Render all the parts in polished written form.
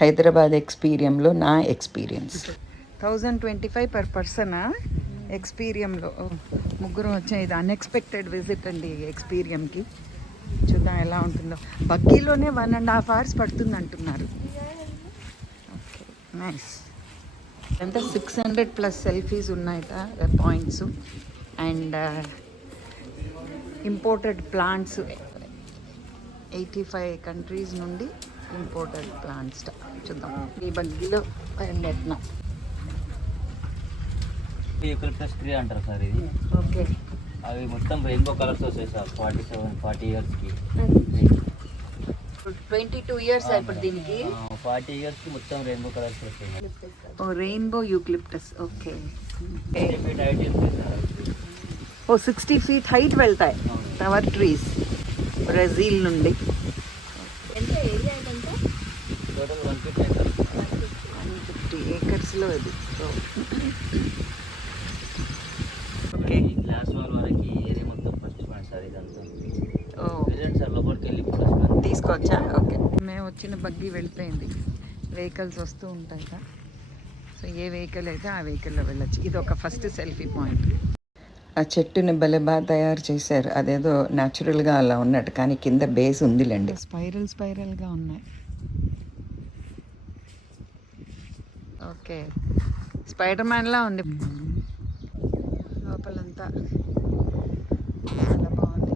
హైదరాబాద్ ఎక్స్పీరియంలో నా experience. 1025 per person ఎక్స్పీరియంలో ముగ్గురు వచ్చాయి. ఇది అన్ఎక్స్పెక్టెడ్ విజిట్ అండి ఎక్స్పీరియంకి. చూద్దాం ఎలా ఉంటుందో. బగ్గీలోనే 1.5 hours పడుతుంది అంటున్నారు. Okay, nice. అంతా 600+ సెల్ఫీస్ ఉన్నాయట, points. And imported plants 85 countries నుండి ఇంపోర్టెడ్ ప్లాంట్స్. చూద్దాం ఈ బగ్గీలో ఎట్లా. యూకలిప్టస్ ట్రీ అంటారు సార్ ఇది. ఓకే, అవి మొత్తం రెయిన్బో కలర్స్ వస్తాయి సార్. 40 ఇయర్స్కి 22 years ఇప్పుడు దీనికి. 40 ఇయర్స్కి మొత్తం రెయిన్బో కలర్స్ వస్తాయి. Rainbow eucalyptus. Okay, 60 feet height ఉంటుంది సార్. 60 feet హైట్ వెళ్తాయి టవర్ ట్రీస్ బ్రెజిల్ నుండి. Total 150 acres. 150 acresలో ఇది. ఓకే, ఈ గ్లాస్ వాల్ వరకు ఏరియా మొత్తం ఫస్ట్ పాయింట్ సార్ ఇదంతా. సార్ లోపలికి వెళ్ళి తీసుకోవచ్చా? ఓకే, మేము వచ్చిన బగ్గి వెళ్ళిపోయింది. వెహికల్స్ వస్తూ ఉంటాయి కదా, సో ఏ వెహికల్ అయితే ఆ వెహికల్లో వెళ్ళచ్చు. ఇది ఒక ఫస్ట్ సెల్ఫీ పాయింట్. ఆ చెట్టుని భలే బాగా తయారు చేశారు. అదేదో న్యాచురల్గా అలా ఉన్నట్టు, కానీ కింద బేస్ ఉందిలేండి. స్పైరల్గా ఉన్నాయి. ఓకే, స్పైడర్ మ్యాన్లా ఉంది లోపలంతా. చాలా బాగుంది.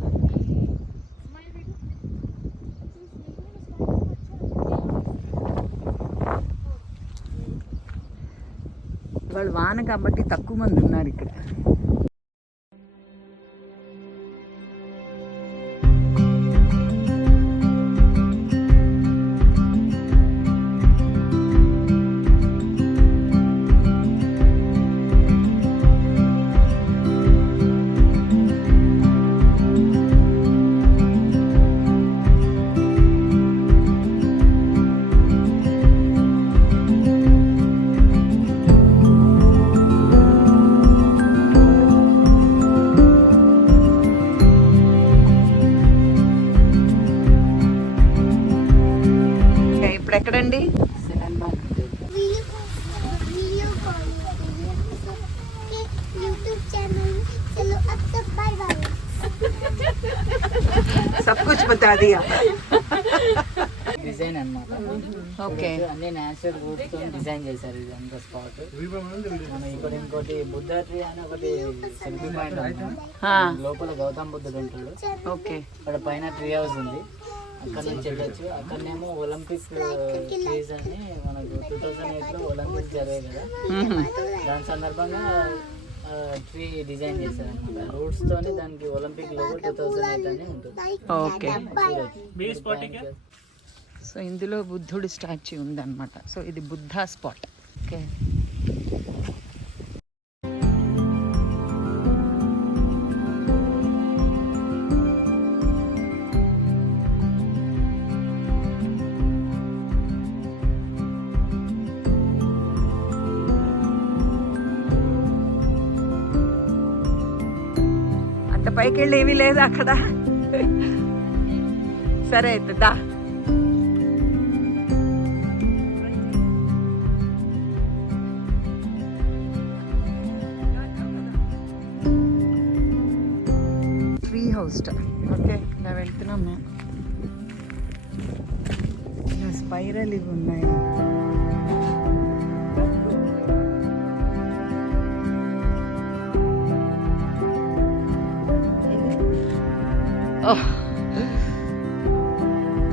వాళ్ళు వాన కాబట్టి తక్కువ మంది ఉన్నారు ఇక్కడ. ఎక్కడండి? सब कुछ बता दिया. డిజైన్ అన్నమాట. ఓకే, అన్ని నేచురల్ రూట్స్ తో డిజైన్ చేశారు ఇదంతా స్పాట్. మనం ఇక్కడ ఇంకోటి బుద్ధ ట్రీ అని ఒకటి సెల్ఫీ పాయింట్ ఉంది. లోపల గౌతమ్ బుద్ధుడు ఉంటాడు. ఓకే, అక్కడ పైన ట్రీ హౌస్ ఉంది, అక్కడ నుంచి వెళ్ళొచ్చు. అక్కడనేమో ఒలింపిక్ ట్రీస్ అని మనకు 2008లో ఒలింపిక్స్ జరిగాయి కదా, దాని సందర్భంగా ట్రీ డిజైన్ చేశారు అనమాట. రూట్స్ తోనే దానికి ఒలింపిక్ లోగో 2008 అని ఉంటుంది. ఓకే. సో ఇందులో బుద్ధుడి స్టాచ్యూ ఉందన్నమాట. సో ఇది బుద్ధా స్పాట్. ఓకే, అంత పైకి వెళ్ళి ఏమీ లేదు అక్కడ. సరే అయితే దా. హౌస్. ఓకే, ఇలా వెళ్తున్నాం మేము. ఇలా స్పైరల్ ఇవి ఉన్నాయి.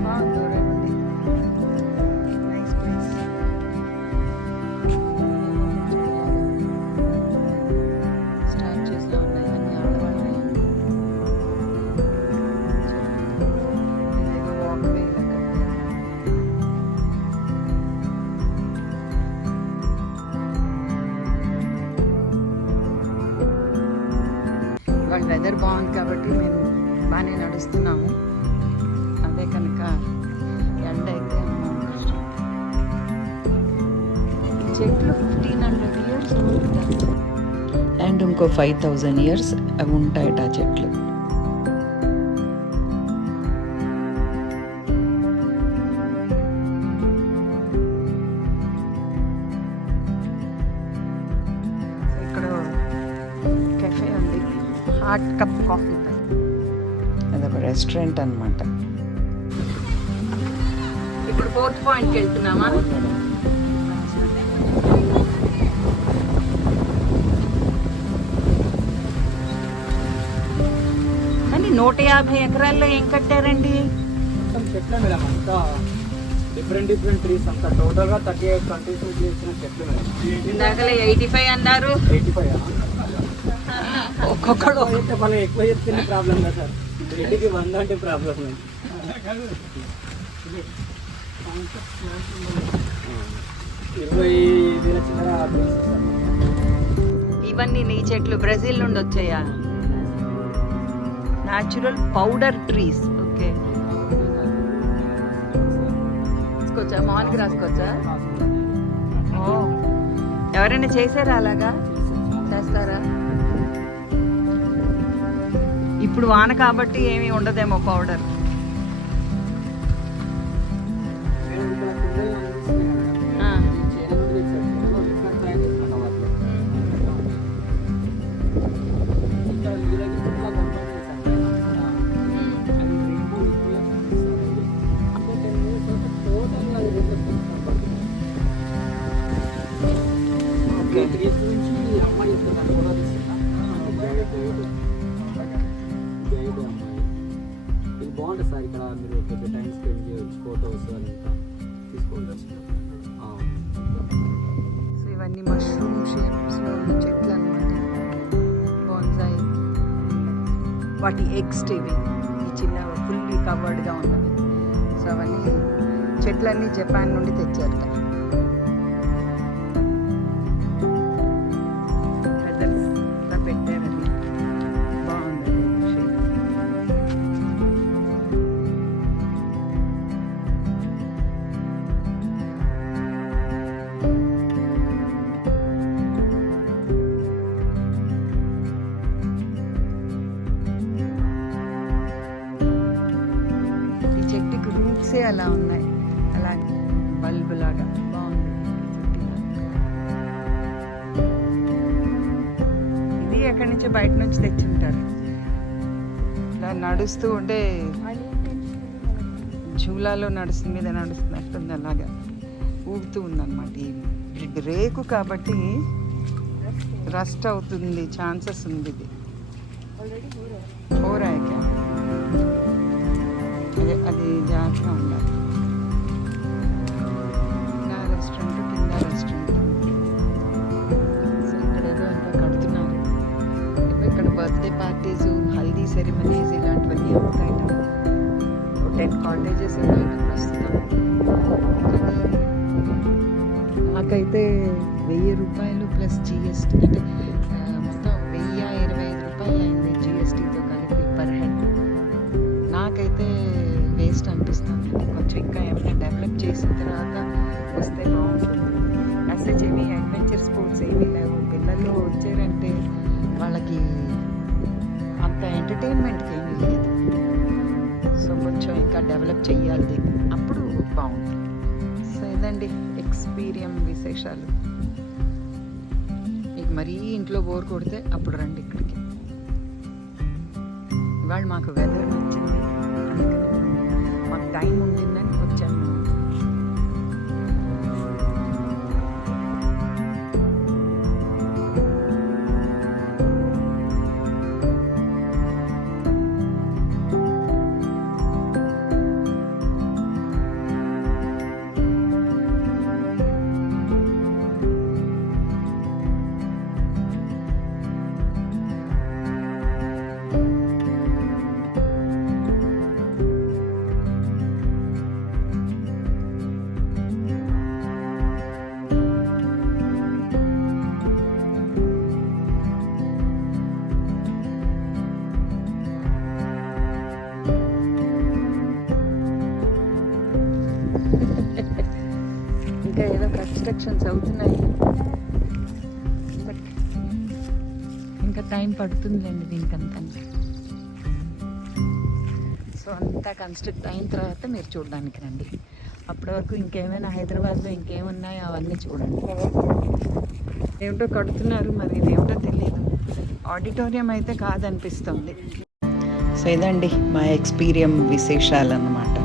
బాగుంది, నైస్ ప్లేస్. స్టాచ్యూస్ లో ఉన్నాయి అన్ని ఆడవాళ్ళు. వాళ్ళ వెదర్ బాగుంది కాబట్టి మేము బాగానే నడుస్తున్నాము. అదే కనుక ఎండ అయితే చెట్లు 1500 years ఉంటాయి. అండ్ ఇంకో 5000 years అవి ఉంటాయట ఆ చెట్లు. హాట్ కప్ కాఫీ పై. అదొక రెస్టారెంట్ అనమాట. ఇప్పుడు 4th పాయింట్కి వెళ్తున్నామా? కానీ 150 ఎకరాల్లో ఏం కట్టారండి? మొత్తం చెట్లే మేడం, అంతా డిఫరెంట్ ట్రీస్, అంతా టోటల్గా 38 కంట్రీస్ నుంచి వచ్చిన చెట్లు మేడం. ఇందాకలే 85 అన్నారు. 85 ఒక్కొక్కడు అయితే మనం ఎక్కువ చెప్తేనే ప్రాబ్లం కదా సార్, 80కి 100 అంటే ప్రాబ్లం లేదు. 25,000 చిల్లర ఇవన్నీ నీ చెట్లు బ్రెజిల్ నుండి వచ్చాయా? Natural powder trees. ఓకే, రాసుకోవచ్చా? మార్నింగ్ రాసుకోవచ్చా? ఓ, ఎవరైనా చేశారా అలాగా? చేస్తారా? ఇప్పుడు వాన కాబట్టి ఏమీ ఉండదేమో పౌడర్. బాగుంటుంది సార్, ఇక్కడ మీరు కొంచెం టైం స్పెండ్ చేయవచ్చు, ఫోటోస్ అదంతా తీసుకోవచ్చు. సో ఇవన్నీ మష్రూమ్ షేప్స్లో ఉన్న చెట్లు అనమాట, బాన్సాయి. వాటి ఎగ్స్ ఇవి, ఈ చిన్న ఫుల్లీ కవర్డ్గా ఉన్నవి. సో అవన్నీ చెట్లన్నీ జపాన్ నుండి తెచ్చారట. పెద్దలు పెట్టారని బాగుంది షేప్. అలా ఉన్నాయి, అలా బల్బు లాగా బాగుంది. ఇది ఎక్కడి నుంచో బయట నుంచి తెచ్చుంటారు. ఇలా నడుస్తూ ఉంటే జూలాలో నడుస్తుంది, మీద నడుస్తున్నట్టుంది, అలాగా ఊగుతూ ఉందన్నమాట. ఇది రేకు కాబట్టి రస్ట్ అవుతుంది, ఛాన్సెస్ ఉంది. ఇది ఓరాయక అదే, అది జాగ్రత్తగా ఉండాలి. నా రెస్టారెంట్ కింద రెస్టారెంట్. సో ఇక్కడ ఏదో ఇంకా కడుతున్నారు. ఇక్కడ బర్త్డే పార్టీస్, హల్దీ సెరిమనీస్ ఇలాంటివన్నీ ఉంటాయి. 10 కాటేజెస్ ఉన్నాయి ప్రస్తుతం. నాకైతే 1000 రూపాయలు ప్లస్ జిఎస్టీ, అంటే మొత్తం 1025 రూపాయలు అయింది జిఎస్టీతో కలిపి పర్ హెడ్. నాకైతే వేస్ట్ అనిపిస్తుంది. కొంచెం ఇంకా ఏమైనా డెవలప్ చేసిన తర్వాత వస్తే బాగుంటుంది. అసలు ఏమీ అడ్వెంచర్ స్పోర్ట్స్ ఏమీ లేవు. పిల్లలు వచ్చారంటే వాళ్ళకి అంత ఎంటర్టైన్మెంట్కి ఏమీ లేదు. సో కొంచెం ఇంకా డెవలప్ చెయ్యాలి, అప్పుడు బాగుంటుంది. సో ఇదండి ఎక్స్పీరియన్స్ విశేషాలు. మీకు మరీ ఇంట్లో బోర్ కొడితే అప్పుడు రండి ఇక్కడికి. ఇవాళ మాకు వెదర్ నచ్చింది, మాకు టైం ఉంటుందని వచ్చాము. ఇంకా ఏదో కన్స్ట్రక్షన్స్ అవుతున్నాయి, బట్ ఇంకా టైం పడుతుందిలేండి దీనికంతా. సో అంతా కన్స్ట్రక్ట్ అయిన తర్వాత మీరు చూడడానికి రండి. అప్పటి వరకు ఇంకేమైనా హైదరాబాద్లో ఇంకేమున్నాయో అవన్నీ చూడండి. ఏమిటో కడుతున్నారు, మరి ఇదేమిటో తెలియదు. ఆడిటోరియం అయితే కాదనిపిస్తుంది. సో ఇదండి మా ఎక్స్పీరియం విశేషాలు అన్నమాట.